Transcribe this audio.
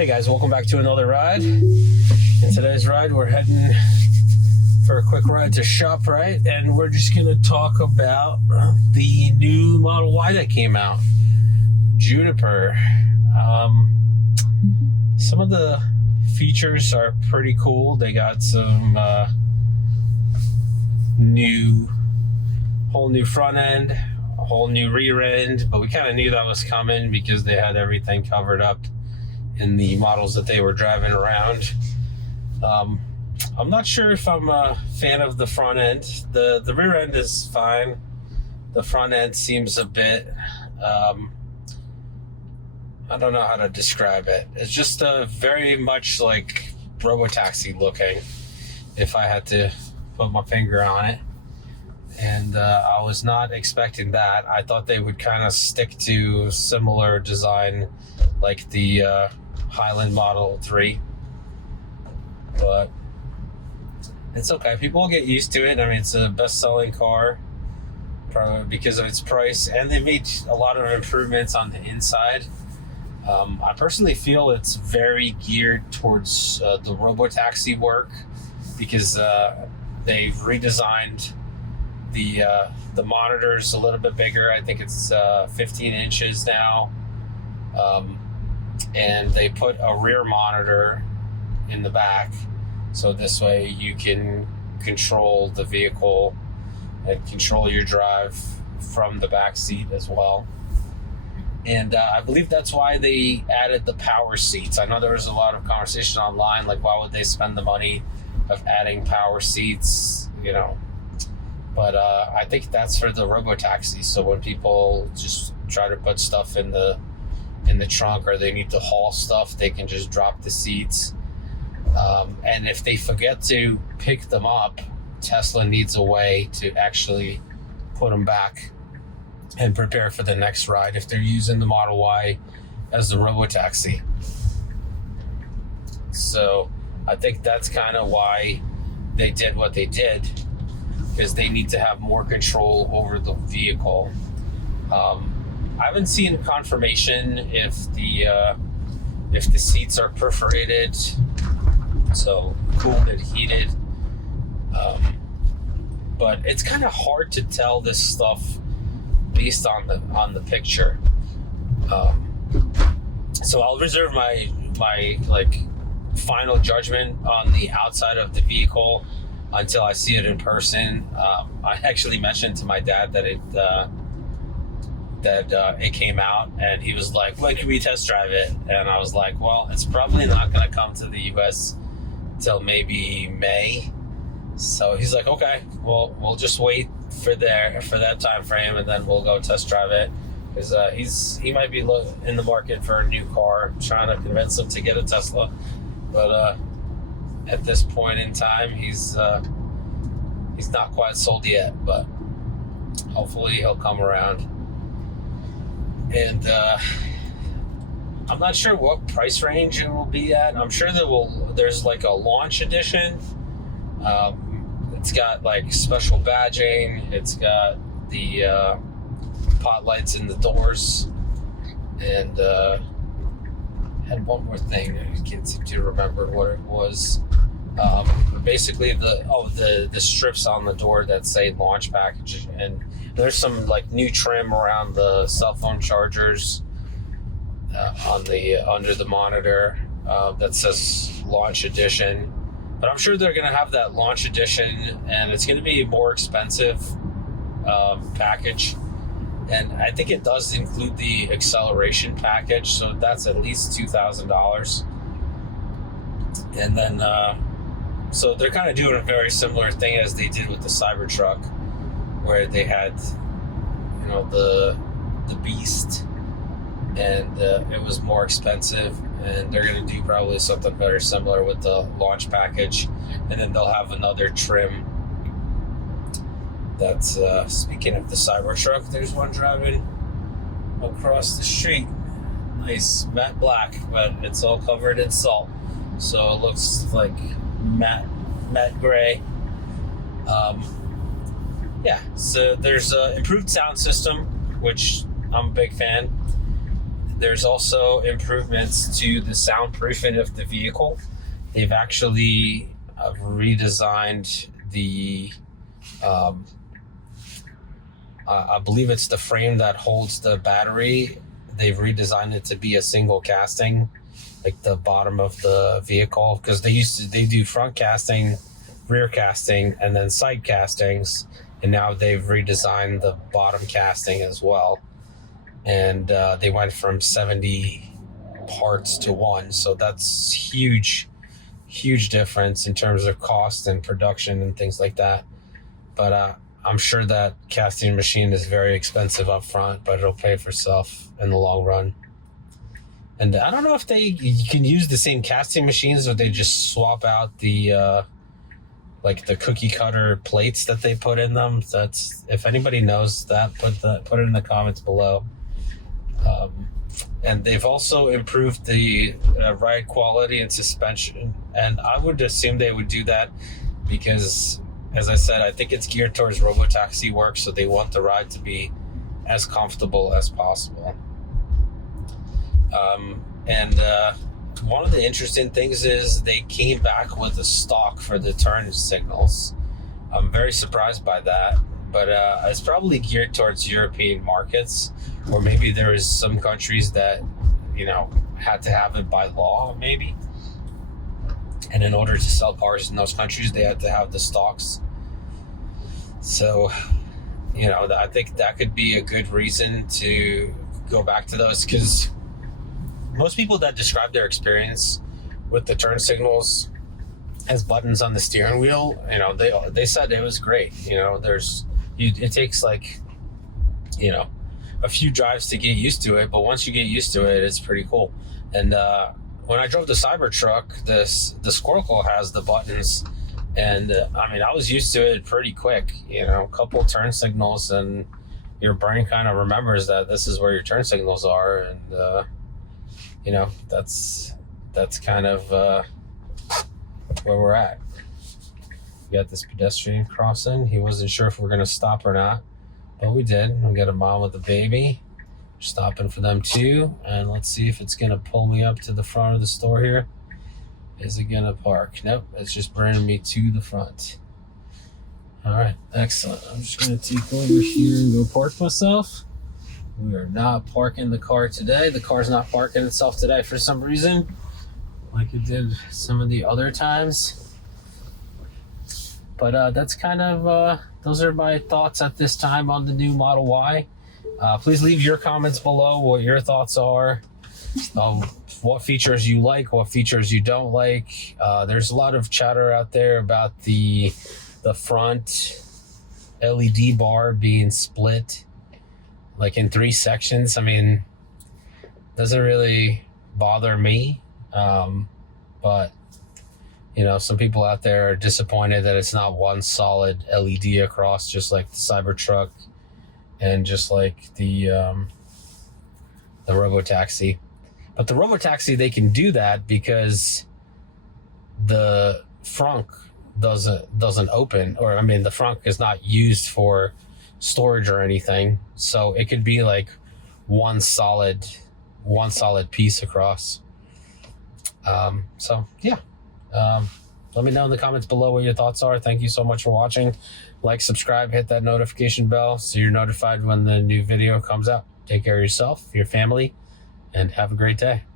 Hey guys, welcome back to another ride. In today's ride, we're heading for a quick ride to ShopRite, and we're just gonna talk about the new Model Y that came out, Juniper. Some of the features are pretty cool. They got some whole new front end, a whole new rear end, but we kind of knew that was coming because they had everything covered up in the models that they were driving around. I'm not sure if I'm a fan of the front end. The rear end is fine. The front end seems a bit, I don't know how to describe it. It's just very much like Robotaxi looking, if I had to put my finger on it. And I was not expecting that. I thought they would kind of stick to similar design like the Highland Model 3. But it's okay. People will get used to it. I mean, it's a best-selling car probably because of its price, and they made a lot of improvements on the inside. I personally feel it's very geared towards the Robotaxi work because they've redesigned the monitors a little bit bigger. I think it's 15 inches now, and they put a rear monitor in the back, so this way you can control the vehicle and control your drive from the back seat as well. And I believe that's why they added the power seats. I know there was a lot of conversation online, like why would they spend the money of adding power seats, you know? But I think that's for the Robotaxi. So when people just try to put stuff in the trunk, or they need to haul stuff, they can just drop the seats. And if they forget to pick them up, Tesla needs a way to actually put them back and prepare for the next ride if they're using the Model Y as the Robotaxi. So I think that's kind of why they did what they did, because they need to have more control over the vehicle. I haven't seen confirmation if the seats are perforated, so cooled and heated. But it's kind of hard to tell this stuff based on the picture. So I'll reserve my like final judgment on the outside of the vehicle until I see it in person. I actually mentioned to my dad that it came out, and he was like, "When can we test drive it?" And I was like, "Well, it's probably not going to come to the U.S. till maybe May." So he's like, "Okay, well, we'll just wait for that time frame, and then we'll go test drive it." Because he might be in the market for a new car. I'm trying to convince him to get a Tesla, but at this point in time, he's not quite sold yet. But hopefully, he'll come around. And I'm not sure what price range it will be at. I'm sure there's like a launch edition. It's got like special badging. It's got the pot lights in the doors, and had one more thing. I can't seem to remember what it was. Basically, the strips on the door that say launch package, and there's some like new trim around the cell phone chargers under the monitor that says launch edition. But I'm sure they're going to have that launch edition, and it's going to be a more expensive package. And I think it does include the acceleration package, so that's at least $2,000. And then, so they're kind of doing a very similar thing as they did with the Cybertruck, where they had, you know, the Beast, and it was more expensive. And they're going to do probably something very similar with the launch package. And then they'll have another trim that's, speaking of the Cybertruck, there's one driving across the street. Nice matte black, but it's all covered in salt. So it looks like matte gray. Yeah, so there's an improved sound system, which I'm a big fan. there's also improvements to the soundproofing of the vehicle. They've actually redesigned the, I believe it's the frame that holds the battery. They've redesigned it to be a single casting, like the bottom of the vehicle, because they do front casting, rear casting, and then side castings, and now they've redesigned the bottom casting as well. And they went from 70 parts to one, so that's huge difference in terms of cost and production and things like that. But I'm sure that casting machine is very expensive up front, but it'll pay for itself in the long run. And I don't know if you can use the same casting machines, or they just swap out the like the cookie cutter plates that they put in them. That's, if anybody knows that, put it in the comments below. And they've also improved the ride quality and suspension, and I would assume they would do that because, as I said, I think it's geared towards robotaxi work, so they want the ride to be as comfortable as possible. And one of the interesting things is they came back with a stock for the turn signals. I'm very surprised by that, but it's probably geared towards European markets, or maybe there is some countries that, you know, had to have it by law, maybe. And in order to sell cars in those countries, they had to have the stocks. So, you know, I think that could be a good reason to go back to those, because most people that describe their experience with the turn signals as buttons on the steering wheel, you know, they said it was great. You know, it takes like, you know, a few drives to get used to it, but once you get used to it, it's pretty cool. And when I drove the Cybertruck, the Squircle has the buttons, and I mean, I was used to it pretty quick. You know, a couple turn signals, and your brain kind of remembers that this is where your turn signals are, and you know, that's kind of where we're at. We got this pedestrian crossing. He wasn't sure if we're gonna stop or not, but we did. We got a mom with a baby. We're stopping for them too, and let's see if it's gonna pull me up to the front of the store here. Is it gonna park? Nope, it's just bringing me to the front. All right, excellent. I'm just gonna take over here and go park myself. We are not parking the car today. The car's not parking itself today for some reason, like it did some of the other times. But that's kind of, those are my thoughts at this time on the new Model Y. Please leave your comments below what your thoughts are. What features you like, what features you don't like. There's a lot of chatter out there about the front LED bar being split like in 3 sections. I mean, doesn't really bother me, but you know, some people out there are disappointed that it's not one solid LED across, just like the Cybertruck and just like the Robotaxi. But the Robotaxi, they can do that because the frunk doesn't open, or I mean, the frunk is not used for storage or anything, so it could be like one solid piece across. So yeah, let me know in the comments below what your thoughts are. Thank you so much for watching. Like, subscribe, hit that notification bell so you're notified when the new video comes out. Take care of yourself, your family, and have a great day.